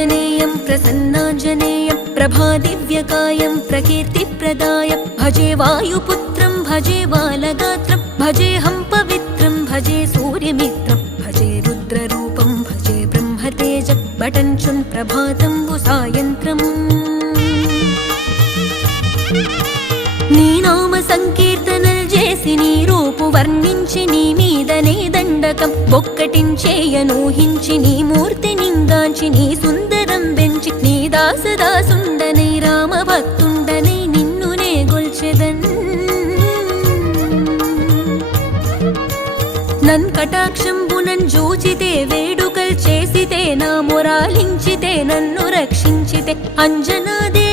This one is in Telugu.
आञ्जनेयं प्रसन्नाञ्जनेयं प्रभादिव्यकायं प्रकीर्तिप्रदाय भजे वायुपुत्रं भजे बालगात्रं भजेऽहं पवित्रं भजे सूर्यमित्रं भजे रुद्ररूपं भजे ब्रह्मतेज बटञ्चुन् प्रभातं सायन्त्रम् నీ నామ సంకీర్తనలు చేసి నీ రూపు వర్ణించి నీ మీదనే దండకం ఒక్కటించేయనూహించి నీ మూర్తి నింగాంచి నీ సుందరం పెంచి నీ దాసదాసుండనై రామభక్తుండనై నిన్నునే గొల్చెదన్ నన్ కటాక్షంబునన్ జూచితే వేడుకల్ చేసితే నా మొరాలించితే నన్ను రక్షించితే అంజనాదే